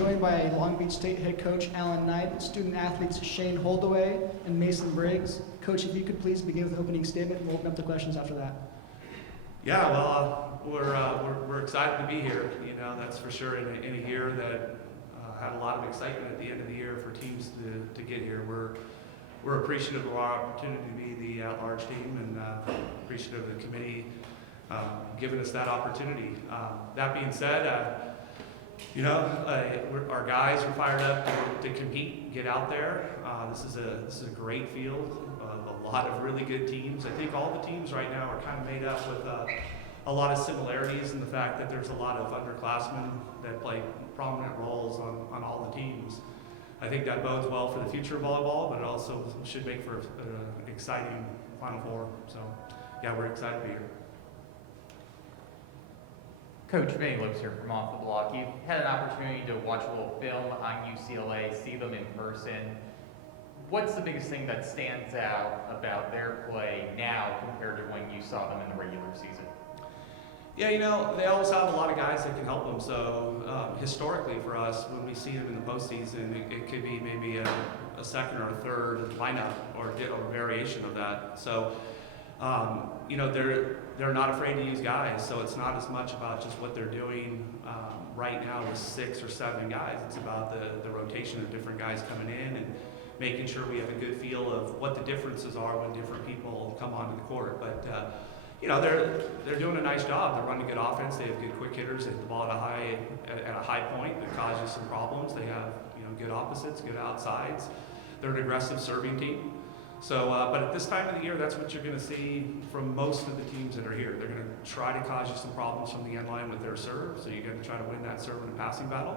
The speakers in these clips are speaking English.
joined by Long Beach State head coach Alan Knight, student athletes Shane Holdaway and Mason Briggs. Coach, if you could please begin with an opening statement, we'll open up the questions after that. Yeah, well, we're excited to be here. You know, that's for sure. In a year that had a lot of excitement at the end of the year for teams to get here. We're appreciative of our opportunity to be the at-large team, and appreciative of the committee giving us that opportunity. That being said, our guys are fired up to compete, get out there. This is a great field. A lot of really good teams. I think all the teams right now are kind of made up with a lot of similarities in the fact that there's a lot of underclassmen that play prominent roles on all the teams. I think that bodes well for the future of volleyball, but it also should make for an exciting Final Four. So, yeah, we're excited to be here. Coach Vinny Lopes here from Off the Block. You've had an opportunity to watch a little film on UCLA, see them in person. What's the biggest thing that stands out about their play now compared to when you saw them in the regular season? Yeah, you know, they always have a lot of guys that can help them. So historically for us, when we see them in the postseason, it could be maybe a second or a third lineup or a variation of that. So, they're not afraid to use guys. So it's not as much about just what they're doing right now with 6 or 7 guys. It's about the rotation of different guys coming in and making sure we have a good feel of what the differences are when different people come onto the court. But they're doing a nice job. They're running good offense. They have good quick hitters. They hit the ball at a high point that causes some problems. They have good opposites, good outsides. They're an aggressive serving team. So, but at this time of the year, that's what you're going to see from most of the teams that are here. They're going to try to cause you some problems from the end line with their serve. So you're going to try to win that serve and passing battle.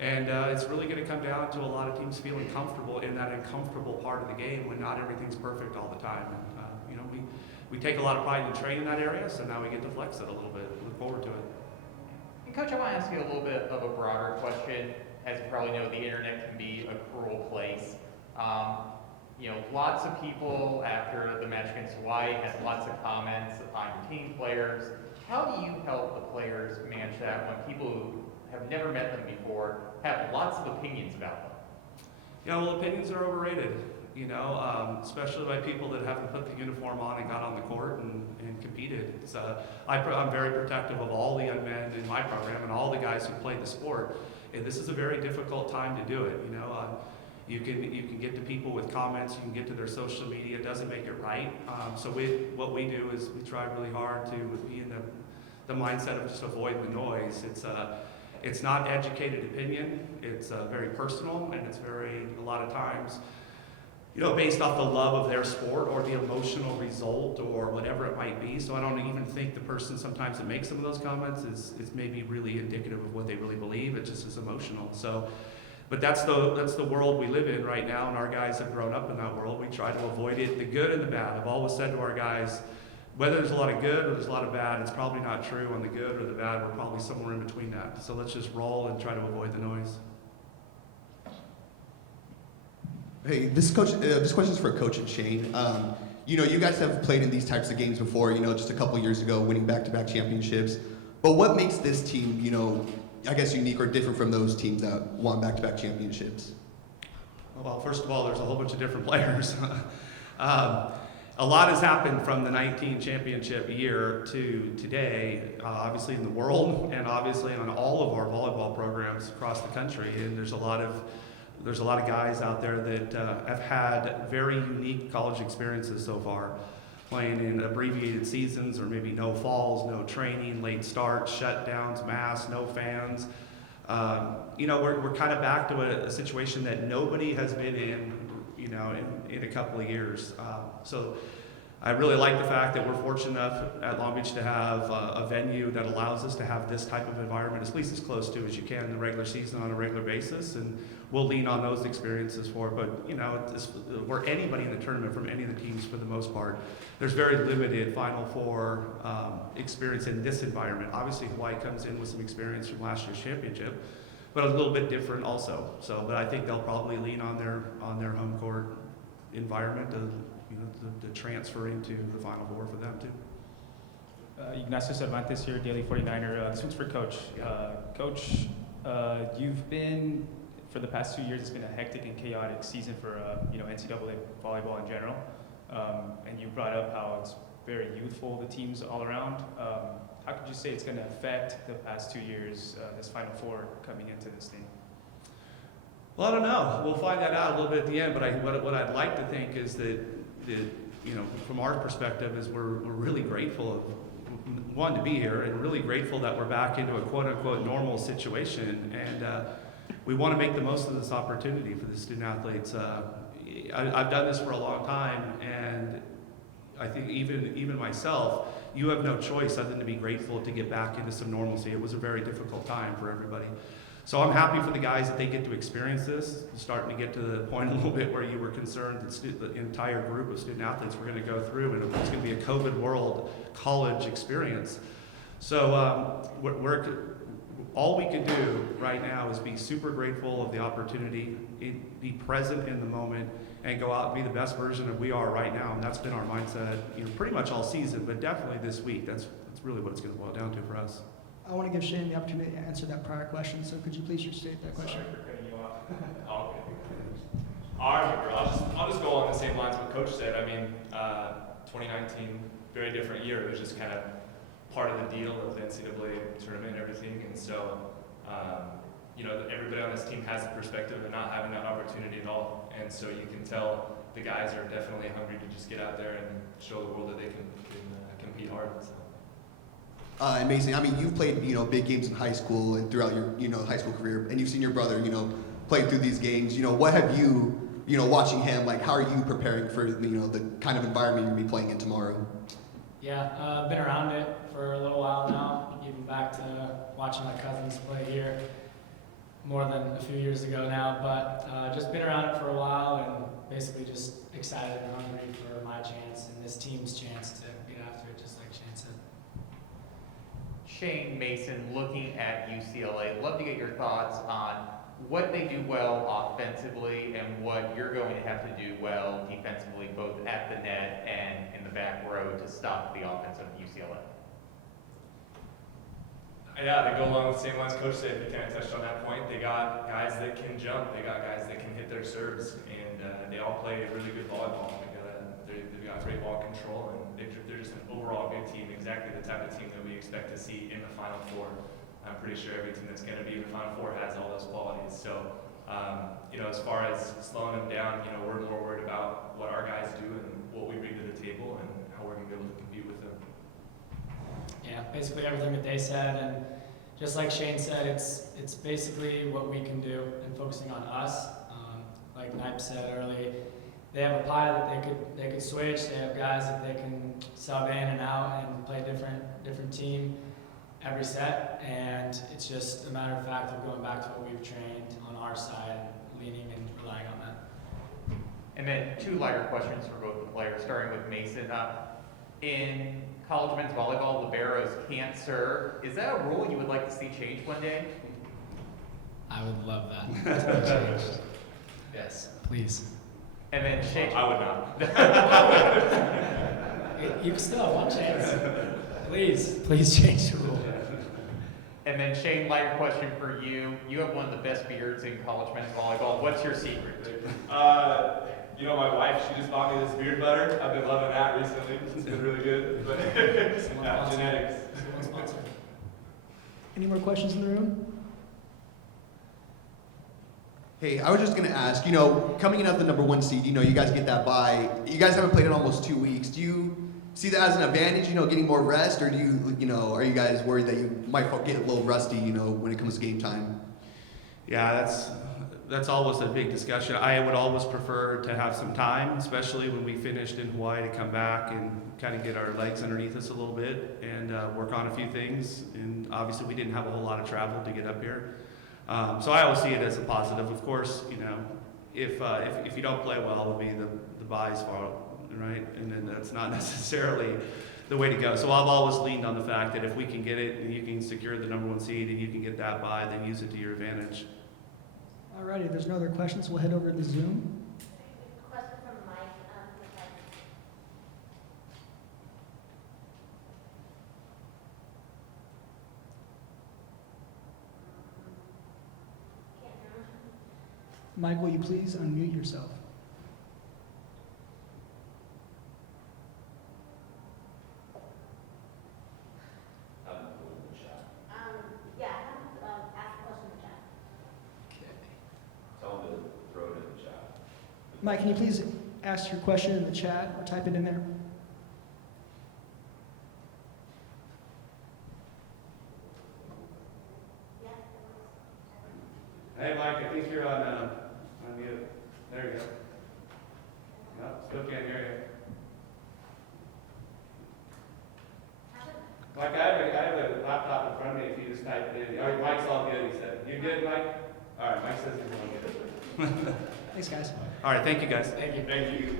And it's really going to come down to a lot of teams feeling comfortable in that uncomfortable part of the game when not everything's perfect all the time. And, we take a lot of pride in training that area, so now we get to flex it a little bit. Look forward to it. And Coach, I want to ask you a little bit of a broader question. As you probably know, the internet can be a cruel place. Lots of people after the match against Hawaii had lots of comments on your team players. How do you help the players manage that when people who have never met them before have lots of opinions about them? Yeah, well, opinions are overrated. Especially by people that haven't put the uniform on and got on the court and competed. I'm very protective of all the young men in my program and all the guys who play the sport. And this is a very difficult time to do it. You can get to people with comments. You can get to their social media. It doesn't make it right. So what we do is we try really hard to be in the mindset of just avoid the noise. It's not educated opinion. It's very personal, and it's a lot of times, based off the love of their sport or the emotional result or whatever it might be. So I don't even think the person sometimes that makes some of those comments is maybe really indicative of what they really believe. It just is emotional. So, but that's the world we live in right now, and our guys have grown up in that world. We try to avoid it, the good and the bad. I've always said to our guys, whether there's a lot of good or there's a lot of bad, it's probably not true on the good or the bad. We're probably somewhere in between that. So let's just roll and try to avoid the noise. Hey, this question is for Coach and Shane. You guys have played in these types of games before, just a couple years ago, winning back-to-back championships. But what makes this team, I guess unique or different from those teams that won back-to-back championships? Well, first of all, there's a whole bunch of different players. A lot has happened from the 19 championship year to today, obviously in the world and obviously on all of our volleyball programs across the country. And there's a lot of guys out there that have had very unique college experiences so far, playing in abbreviated seasons or maybe no falls, no training, late starts, shutdowns, masks, no fans. We're kind of back to a situation that nobody has been in a couple of years. So I really like the fact that we're fortunate enough at Long Beach to have a venue that allows us to have this type of environment, at least as close to as you can in the regular season on a regular basis, and we'll lean on those experiences for it. But, we're anybody in the tournament from any of the teams for the most part. There's very limited Final Four experience in this environment. Obviously, Hawaii comes in with some experience from last year's championship, but a little bit different also. So, but I think they'll probably lean on their home court environment to transfer into the Final Four for them too. Ignacio Cervantes here, Daily 49er. This one's for Coach. Coach, You've been, for the past 2 years, it's been a hectic and chaotic season for NCAA volleyball in general. And you brought up how it's very youthful, the teams all around. How could you say it's going to affect the past 2 years, this Final Four coming into this thing? Well, I don't know. We'll find that out a little bit at the end. But what I'd like to think is that from our perspective, is we're really grateful of one, to be here, and really grateful that we're back into a quote unquote normal situation. And we want to make the most of this opportunity for the student athletes. I've done this for a long time, and I think even myself, you have no choice other than to be grateful to get back into some normalcy. It was a very difficult time for everybody. So I'm happy for the guys that they get to experience this. Starting to get to the point a little bit where you were concerned that the entire group of student athletes were going to go through, and it's going to be a COVID world college experience. So all we can do right now is be super grateful of the opportunity, be present in the moment, and go out and be the best version of we are right now. And that's been our mindset, pretty much all season, but definitely this week. That's really what it's going to boil down to for us. I want to give Shane the opportunity to answer that prior question, so could you please restate that question? Sorry for cutting you off. Okay. All right, bro. I'll just go on the same lines what Coach said. I mean, 2019, very different year. It was just kind of part of the deal of the NCAA tournament and everything. And so, everybody on this team has the perspective of not having that opportunity at all. And so you can tell the guys are definitely hungry to just get out there and show the world that they can compete hard. So. Amazing. I mean, you've played, big games in high school and throughout your, high school career, and you've seen your brother, play through these games. What have you, watching him, like, how are you preparing for, the kind of environment you're going to be playing in tomorrow? Yeah, I've been around it for a little while now, even back to watching my cousins play here more than a few years ago now, but just been around it for a while and basically just excited and hungry for my chance and this team's chance to get after it, just like Shane said. Shane, Mason, looking at UCLA, love to get your thoughts on what they do well offensively and what you're going to have to do well defensively, both at the net and in the back row to stop the offense of UCLA. Yeah, they go along the same lines Coach said. He kind of touched on that point. They got guys that can jump. They got guys that can hit their serves, and they all play really good volleyball. They've got great ball control, and they're just an overall good team. Exactly the type of team that we expect to see in the Final Four. I'm pretty sure every team that's going to be in the Final Four has all those qualities. So, as far as slowing them down, we're more worried about what our guys do and what we bring to the table and how we're going to be able to compete with them. Yeah, basically everything that they said, and just like Shane said, it's basically what we can do and focusing on us. Like Knipe said earlier, they have a pie that they could switch. They have guys that they can sub in and out and play different team every set, and it's just a matter of fact of going back to what we've trained on our side, leaning and relying on that. And then two lighter questions for both the players, starting with Mason. In college men's volleyball, liberos can't serve. Is that a rule you would like to see change one day? I would love that to be changed. Yes, please. And then Shane. I would not. You can still have one chance. Please change the rule. And then Shane, lighter question for you. You have one of the best beards in college men's volleyball. What's your secret? My wife, she just bought me this beard butter. I've been loving that recently. It's been really good. But yeah, genetics. Any more questions in the room? Hey, I was just going to ask, coming in at the number 1 seed, you guys get that bye. You guys haven't played in almost 2 weeks. Do you see that as an advantage, getting more rest, or do you, are you guys worried that you might get a little rusty, when it comes to game time? Yeah, that's always a big discussion. I would always prefer to have some time, especially when we finished in Hawaii, to come back and kind of get our legs underneath us a little bit and work on a few things. And obviously we didn't have a whole lot of travel to get up here. So I always see it as a positive. Of course, if you don't play well, it would be the bye's fault, right? And then that's not necessarily the way to go. So I've always leaned on the fact that if we can get it and you can secure the number 1 seed and you can get that bye, then use it to your advantage. Alrighty, if there's no other questions, we'll head over to Zoom. Question from Mike. Mike, will you please unmute yourself? Yeah, ask a question in the chat. Tell them to throw it in the chat. Mike, can you please ask your question in the chat or type it in there? Hey, Mike, I think you're on mute. There you go. No, still can't hear you. Mike, I have a laptop in front of me if you just type it in. Oh, Mike's all good, he said. You good, Mike? All right, Mike says he's all good. Thanks, guys. All right, thank you, guys. Thank you. Thank you.